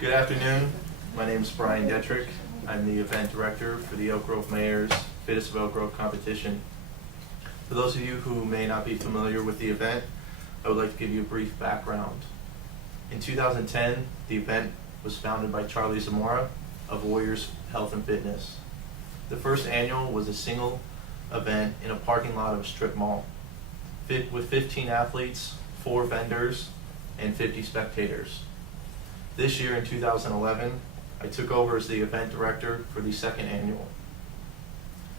Good afternoon. My name is Brian Detrick. I'm the event director for the Elk Grove Mayor's Fittest of Elk competition. For those of you who may not be familiar with the event, I would like to give you a brief background. In 2010, the event was founded by Charlie Zamora of Warriors Health and Fitness. The first annual was a single event in a parking lot of a strip mall with 15 athletes, 4 vendors, and 50 spectators. This year in 2011, I took over as the event director for the second annual.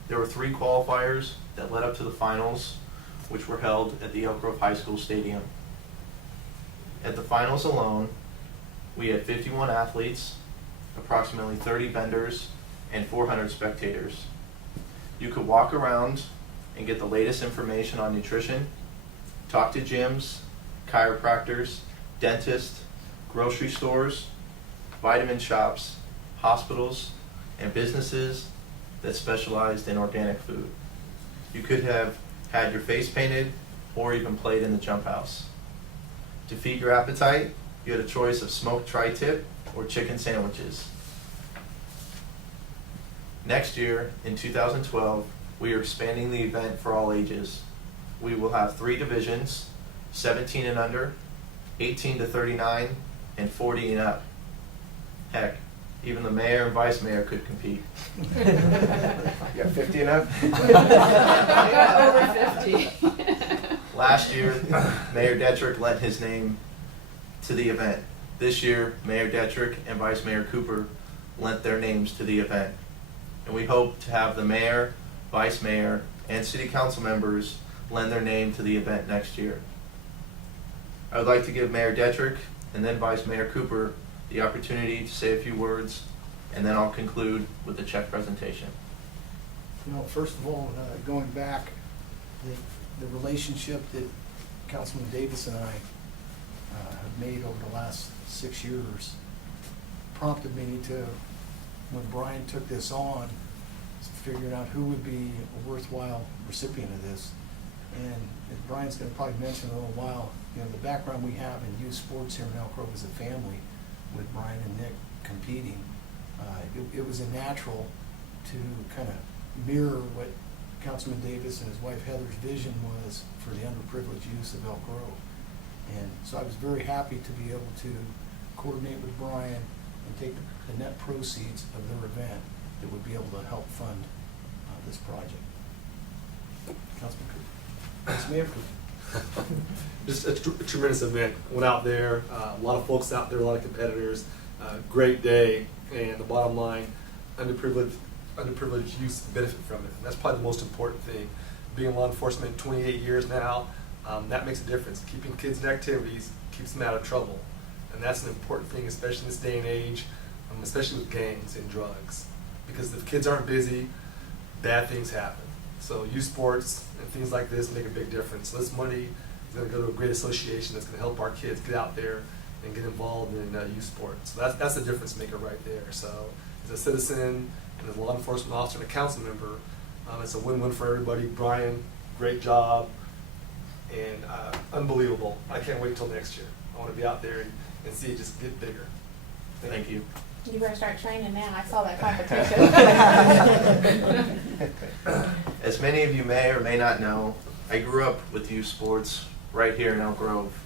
There were 3 qualifiers that led up to the finals, which were held at the Elk Grove High School Stadium. At the finals alone, we had 51 athletes, approximately 30 vendors, and 400 spectators. You could walk around and get the latest information on nutrition, talk to gyms, chiropractors, dentists, grocery stores, vitamin shops, hospitals, and businesses that specialized in organic food. You could have had your face painted or even played in the jump house. To feed your appetite, you had a choice of smoked tri-tip or chicken sandwiches. Next year, in 2012, we are expanding the event for all ages. We will have 3 divisions, 17 and under, 18 to 39, and 40 and up. Heck, even the mayor and vice mayor could compete. You got 50 and up? Over 50. Last year, Mayor Detrick lent his name to the event. This year, Mayor Detrick and Vice Mayor Cooper lent their names to the event. And we hope to have the mayor, vice mayor, and city council members lend their name to the event next year. I would like to give Mayor Detrick and then Vice Mayor Cooper the opportunity to say a few words, and then I'll conclude with the check presentation. You know, first of all, going back, the relationship that Councilman Davis and I have made over the last 6 years prompted me to, when Brian took this on, figuring out who would be a worthwhile recipient of this. And as Brian's going to probably mention in a little while, you know, the background we have in youth sports here in Elk Grove as a family, with Brian and Nick competing, it was a natural to kind of mirror what Councilman Davis and his wife Heather's vision was for the underprivileged youth of Elk Grove. And so I was very happy to be able to coordinate with Brian and take the net proceeds of their event that would be able to help fund this project. Councilman Cooper. Vice Mayor Cooper. Just a tremendous event. Went out there, a lot of folks out there, a lot of competitors. Great day, and the bottom line, underprivileged youth benefit from it. And that's probably the most important thing. Being in law enforcement 28 years now, that makes a difference. Keeping kids in activities keeps them out of trouble, and that's an important thing, especially in this day and age, especially with gangs and drugs. Because if kids aren't busy, bad things happen. So youth sports and things like this make a big difference. So this money is going to go to a great association that's going to help our kids get out there and get involved in youth sports. So that's the difference maker right there. So as a citizen and as a law enforcement officer and a council member, it's a win-win for everybody. Brian, great job, and unbelievable. I can't wait till next year. I want to be out there and see it just get bigger. Thank you. You better start training now. I saw that competition. As many of you may or may not know, I grew up with youth sports right here in Elk Grove,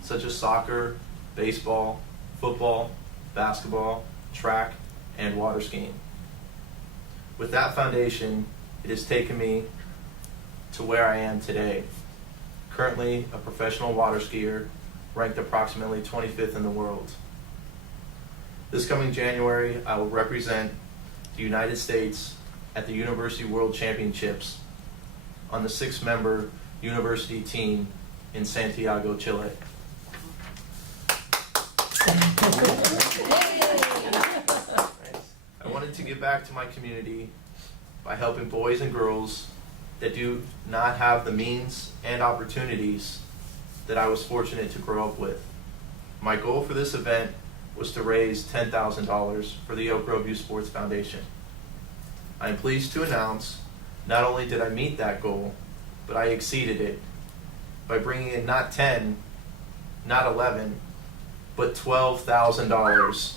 such as soccer, baseball, football, basketball, track, and water skiing. With that foundation, it has taken me to where I am today. Currently a professional water skier, ranked approximately 25th in the world. This coming January, I will represent the United States at the University World Championships on the 6-member university team in Santiago, Chile. I wanted to give back to my community by helping boys and girls that do not have the means and opportunities that I was fortunate to grow up with. My goal for this event was to raise $10,000 for the Elk Grove Youth Sports Foundation. I am pleased to announce not only did I meet that goal, but I exceeded it by bringing in not 10, not 11, but $12,000.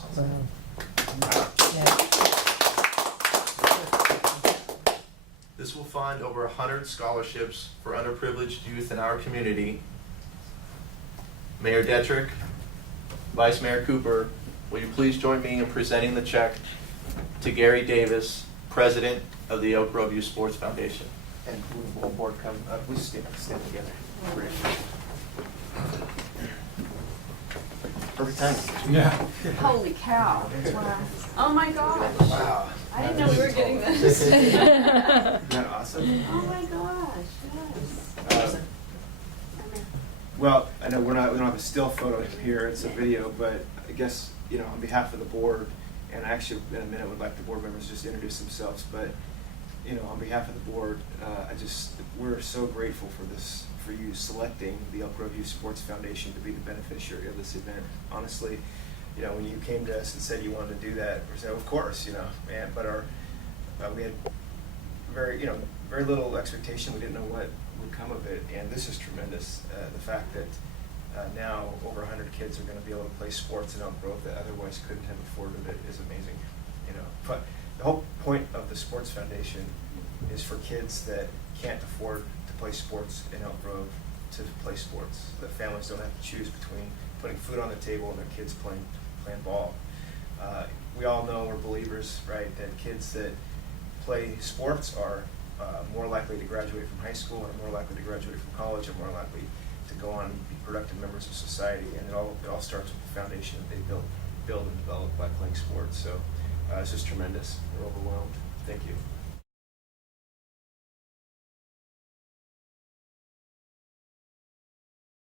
This will fund over 100 scholarships for underprivileged youth in our community. Mayor Detrick, Vice Mayor Cooper, will you please join me in presenting the check to Gary Davis, President of the Elk Grove Youth Sports Foundation. And will board come, we stand together. Great. Perfect time. Yeah. Holy cow. Wow. Oh my gosh. Wow. I didn't know we were getting this. Isn't that awesome? Oh my gosh, yes. Well, I know we don't have a still photo here, it's a video, but I guess, on behalf of the board, and I actually in a minute would like the board members just to introduce themselves, but, on behalf of the board, we're so grateful for you selecting the Elk Grove Youth Sports Foundation to be the beneficiary of this event. Honestly, when you came to us and said you wanted to do that, we said, of course, but we had very little expectation. We didn't know what would come of it, and this is tremendous. The fact that now over 100 kids are going to be able to play sports in Elk Grove that otherwise couldn't have afforded it is amazing. But the whole point of the Sports Foundation is for kids that can't afford to play sports in Elk Grove to play sports. The families don't have to choose between putting food on the table and their kids playing ball. We all know, we're believers, right, that kids that play sports are more likely to graduate from high school, and are more likely to graduate from college, and more likely to go on and be productive members of society. And it all starts with the foundation that they build and develop by playing sports. So it's just tremendous. We're overwhelmed. Thank you.